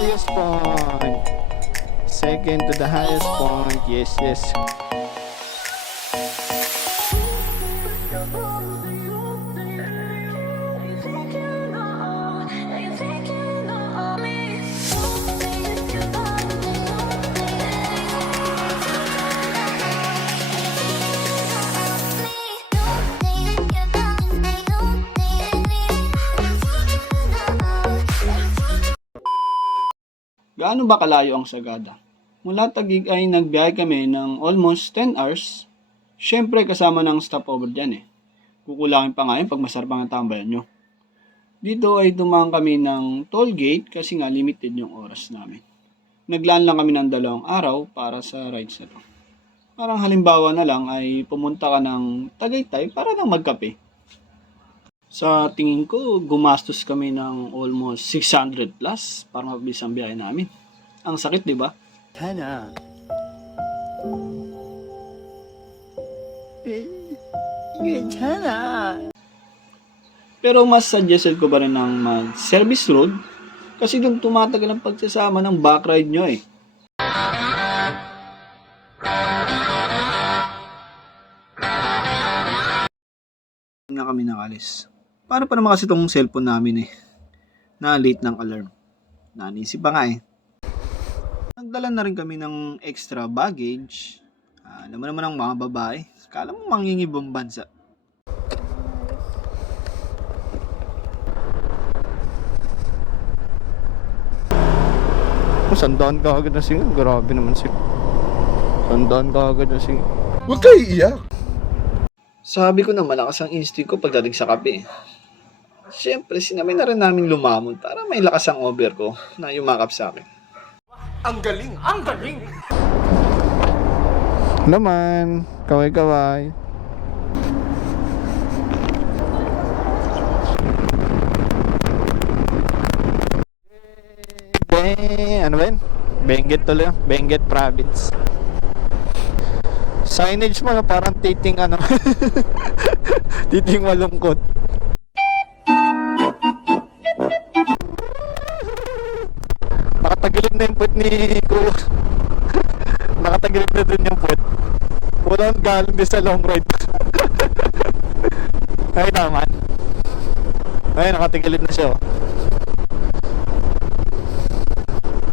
highest point. Second to the highest point. Yes, yes. Gaano ba kalayo ang Sagada? Mula Taguig ay nagbiyahe kami ng almost 10 hours. Siyempre kasama ng stopover dyan eh. Kukulangin pa nga yun pag masarap ang tambayan nyo. Dito ay dumaan kami ng toll gate kasi nga limited yung oras namin. Naglaan lang kami ng 2 araw para sa rides na to. Parang halimbawa na lang ay pumunta ka ng Tagaytay para lang magkape. Sa tingin ko, gumastos kami ng almost 600 plus para mabilis ang biyahe namin. Ang sakit, di ba? Sana. Sana. Pero mas suggested ko ba rin ng mag-service road kasi doon tumatagal ang pagsasama ng back ride nyo eh. Na kami nakalis. Paano pa naman kasi itong cellphone namin eh. Na late ng alarm. Nanisip pa nga eh. Nagdala na rin kami ng extra baggage. Alam mo naman ang mga babae. Kala mo mangingibang bansa. Sandaan ka agad na siya. Grabe naman siya. Sandaan ka agad na siya. Huwag kayo iiyak. Sabi ko na malakas ang instinct ko pagdating sa kape. Siyempre, sinamay na rin namin lumamon para may lakas ang over ko na yumakap sa akin. Ang galing! Ang galing! Naman, kaway-kaway. Ano ba yun? Benguet tuloy. Benguet province. Signage mo na parang titing ano. Titing malungkot. Nakatagilid na yung puwet ni Kuya. Nakatagilid na dun yung puwet. Walang galing din sa long ride. Ay naman. Ay, nakatagilid na siya.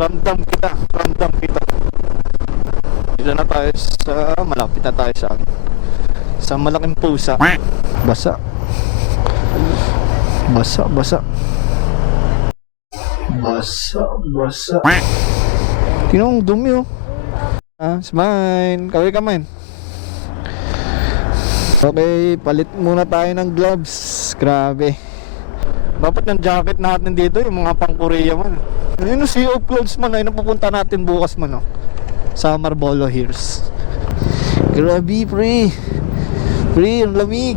Ramdam kita. Ramdam kita. Dito na tayo sa, malapit na tayo sa malaking pusa. Basa. Basa, basa. Basa, basa. Tinong dumi oh. Smile. Kaway ka man. Okay, palit muna tayo ng gloves. Grabe. Dapat yung jacket natin dito, yung mga pang Korea man. Yun yung sea of clothes man, ay napupunta natin bukas man oh. Sa Marbolo Hills. Grabe pre. Pre, ang lamig.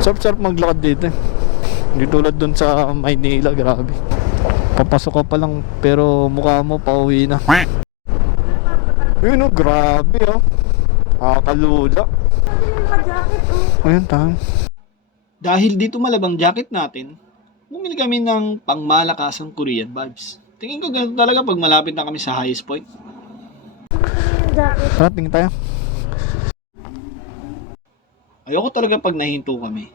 Sarap-sarap maglakad dito. Hindi tulad dun sa Maynila, grabe. Papasok ka pa lang pero mukha mo pauwi na. Yun oh, grabe oh. Kalula. Ayun tang. Dahil dito malabang jacket natin, bumili kami ng pangmalakasang Korean vibes. Tingin ko ganito talaga pag malapit na kami sa highest point. Tara, tingin tayo. Ayoko talaga pag nahinto kami.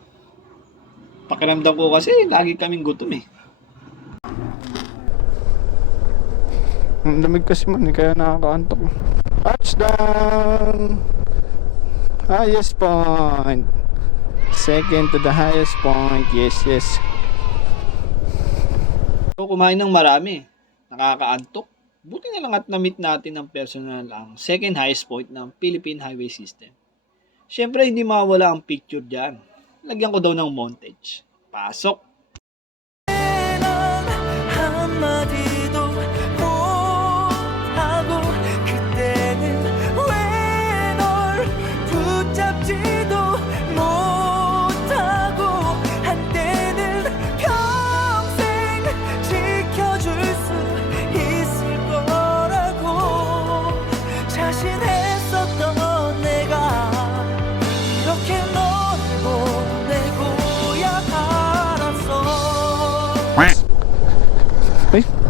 Pakiramdam ko kasi lagi kaming gutom eh. Ang lamig kasi man eh, kaya nakakaantok. Touchdown! Highest point. Second to the highest point. Yes, yes. So, kumain ng marami. Nakakaantok. Buti na lang at na-meet natin ng personal ang second highest point ng Philippine Highway System. Siyempre, hindi mawala ang picture dyan. Lagyan ko daw ng montage. Pasok!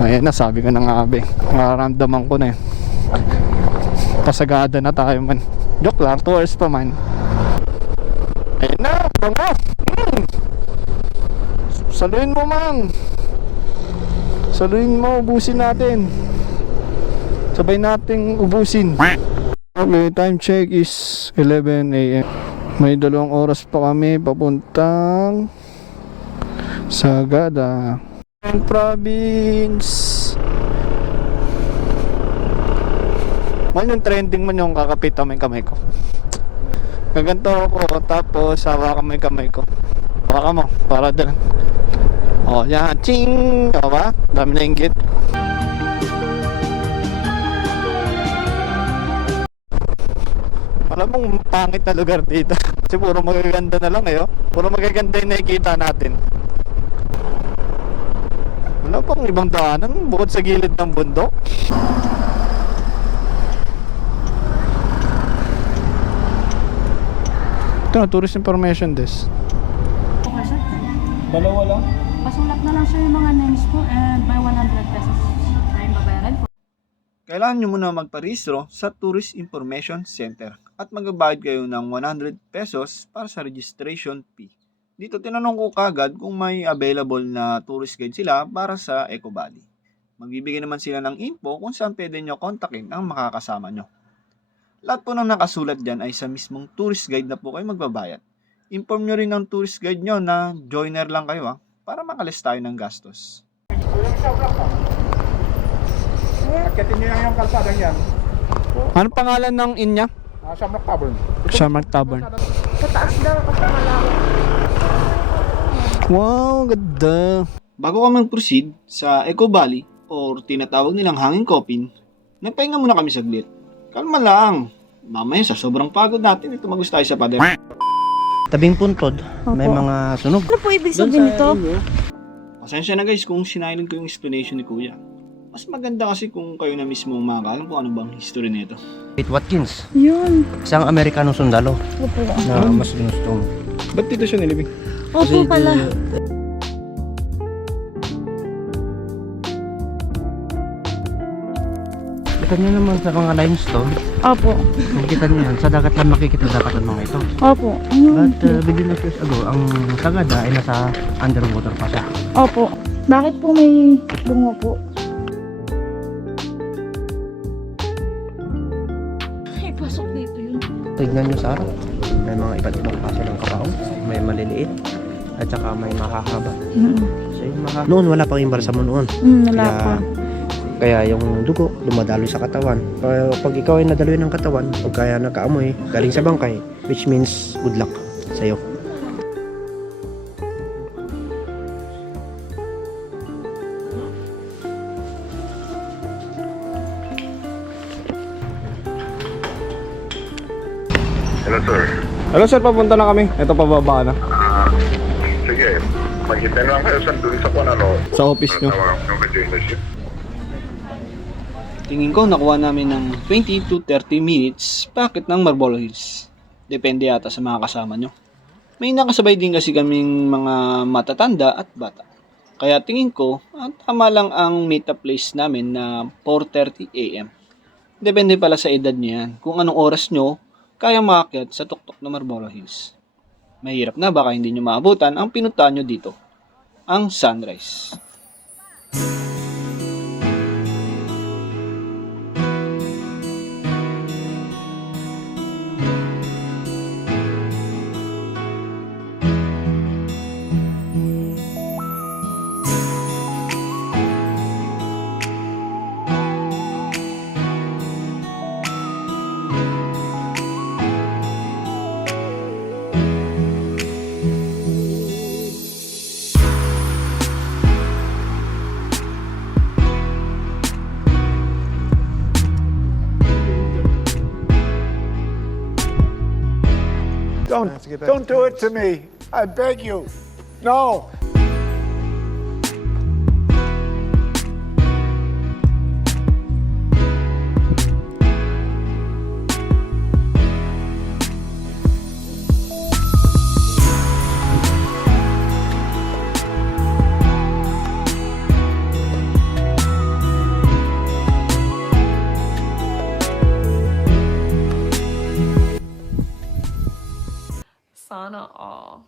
Ayan na, sabi ko na nga be, nararamdaman ko na eh. Pasagada na tayo man. Joke lang, 2 hours pa man. Ayan na, bango. Saluhin mo man. Saluhin mo, ubusin natin. Sabay nating ubusin. Okay, time check is 11 AM. May 2 oras pa kami papuntang Sagada Province. Man yung trending man yung kakapit mo yung kamay ko. Gaganto ako tapos hawakan mo yung kamay ko. Hawakan mo para doon. Oh, yan. Ching! O ba? Dami na inggit. Alam mong pangit na lugar dito. Kasi puro magaganda na lang eh. Oh. Puro magaganda yung nakikita natin. Wala pang ibang daanan bukod sa gilid ng bundok. Ito na, tourist information desk. Okay, sir. Dalawa lang? Pasulat na lang sir yung mga names po and by 100 pesos tayong babayaran po. Kailangan nyo muna magparehistro sa Tourist Information Center at magbabayad kayo ng 100 pesos para sa registration fee. Dito tinanong ko kagad kung may available na tourist guide sila para sa Eco Valley. Magbibigay naman sila ng info kung saan pwede nyo kontakin ang makakasama nyo. Lahat po ng nakasulat dyan ay sa mismong tourist guide na po kayo magbabayad. Inform nyo rin ng tourist guide nyo na joiner lang kayo para makalis tayo ng gastos. Akitin niyo yung kalsadang yan. Ano pangalan ng inya? Shamrock Tavern. Shamrock Tavern. Pataas daw kasi malawak. Wow, ganda. Bago ka mag-proceed sa Eco Valley or tinatawag nilang hanging coffin, nagpahinga muna kami saglit. Kalma lang. Mamaya sa sobrang pagod natin, ito mag-gusto tayo sa pader. Tabing puntod, may Opo. mga sunog. Ano po ibig sabihin nito? Pasensya na guys kung sinailan ko yung explanation ni Kuya. Mas maganda kasi kung kayo na mismo ang makakalam kung ano bang history nito. Pete Watkins, Yun. isang Amerikanong sundalo Opo. na mas ginustong. Ba't dito siya nilibing? Opo pala. Kita nyo naman sa mga limestone, Opo. makikita nyo yan, sa dagat lang makikita dapat ang mga ito. Opo. Ayun. But within a few years ago, ang Sagada ay nasa underwater pa siya. Opo. Bakit po may bungo po? Ay, pasok dito yun. Tignan nyo sa araw, may mga iba't ibang klase ng kabaong, may maliliit, at saka may mahahaba. So yung noon wala pang imbalsa mo noon. Wala pa. Kaya yung dugo dumadaloy sa katawan. Pag ikaw ay nadaloy ng katawan, pag kaya nakaamoy, galing sa bangkay, which means good luck sa'yo. Hello, sir. Hello sir, papunta na kami. Ito pababa na. Sige, mag-hintay lang kayo sa dun sa kung ano. Sa office nyo. Tawag ng joinership. Tingin ko nakuha namin ng 20 to 30 minutes packet ng Marlboro Hills. Depende yata sa mga kasama nyo. May nakasabay din kasi kaming mga matatanda at bata. Kaya tingin ko, tama lang ang meet-up place namin na 4:30 AM. Depende pala sa edad nyo yan. Kung anong oras nyo, kaya makakyat sa tuktok ng Marlboro Hills. Mahirap na baka hindi nyo maabutan ang pinuntahan nyo dito. Ang Sunrise. Don't do it to me. I beg you. No. Sana all.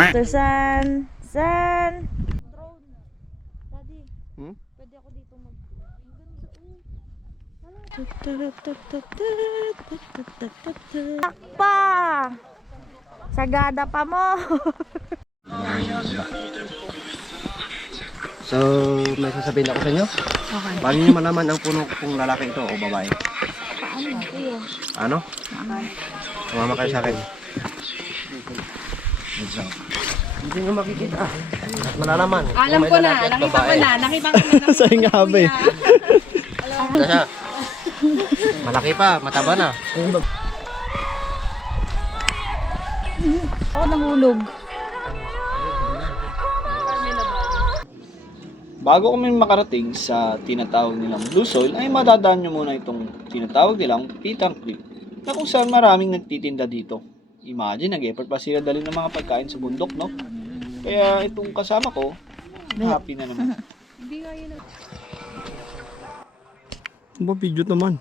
Mr. San. San. Drone. Daddy. Pwede ako dito mag... Takpa! Sagada pa mo! So, may sasabihin ako sa inyo. Okay. Paano niyo malaman ang puno kung lalaki ito o babae? Paano? Kuya? Ano? Sumama kayo sa akin. Hindi nyo makikita. At malalaman. Alam ko na, nakita ko na, nakita ko na. Sa ingabi. Ito siya. Malaki pa, mataba na. Ako nahulog. Bago kami makarating sa tinatawag nilang Blue Soil, ay madadaan nyo muna itong tinatawag nilang Pitang Creek, na kung saan maraming nagtitinda dito. Imagine, nag-effort pa sila dali ng mga pagkain sa bundok, no? Kaya itong kasama ko, happy na naman. Ba, video naman.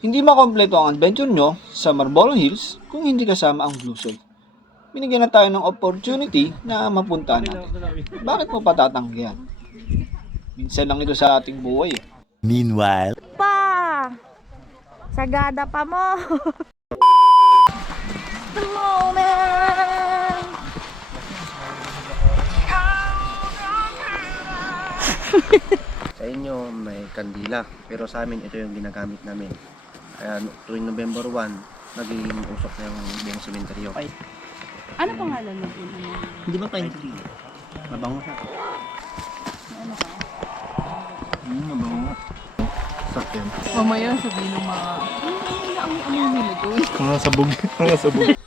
Hindi makompleto ang adventure nyo sa Marbolon Hills kung hindi kasama ang Blue Soil. Binigyan na tayo ng opportunity na mapuntahan natin. Bakit mo patatanggihan? Minsan lang ito sa ating buhay. Meanwhile. Pa! Sagada pa mo! Snowman! Sa inyo may kandila, pero sa amin ito yung ginagamit namin. Kaya tuwing November 1, naging usok na yung buong sementeryo. Ano pangalan mo po naman? Hindi ba pine tree? Mabango siya. Mabango. Sakyan. Mamaya sabihin ng mga, ang nila doon. Mga sabog. Mga sabog.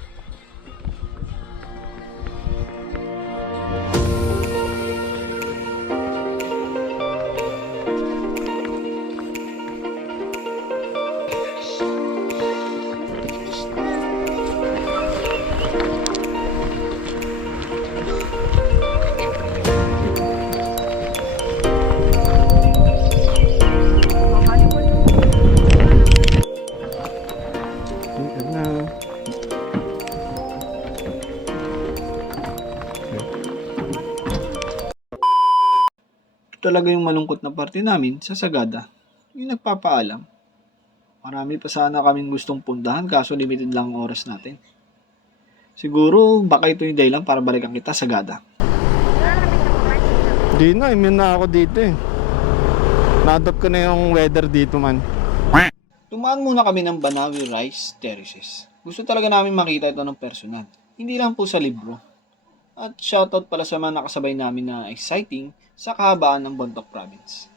Talaga yung malungkot na parte namin sa Sagada. Yung nagpapaalam. Marami pa sana kaming gustong puntahan kaso limited lang ang oras natin. Siguro baka ito yung dahilan para balikan kita Sagada. Di na, immune na ako dito eh. Na-adopt ko na yung weather dito man. Tumaan muna kami ng Banawi Rice Terraces. Gusto talaga namin makita ito ng personal. Hindi lang po sa libro. At shoutout pala sa mga nakasabay namin na exciting sa kahabaan ng Bontoc Province.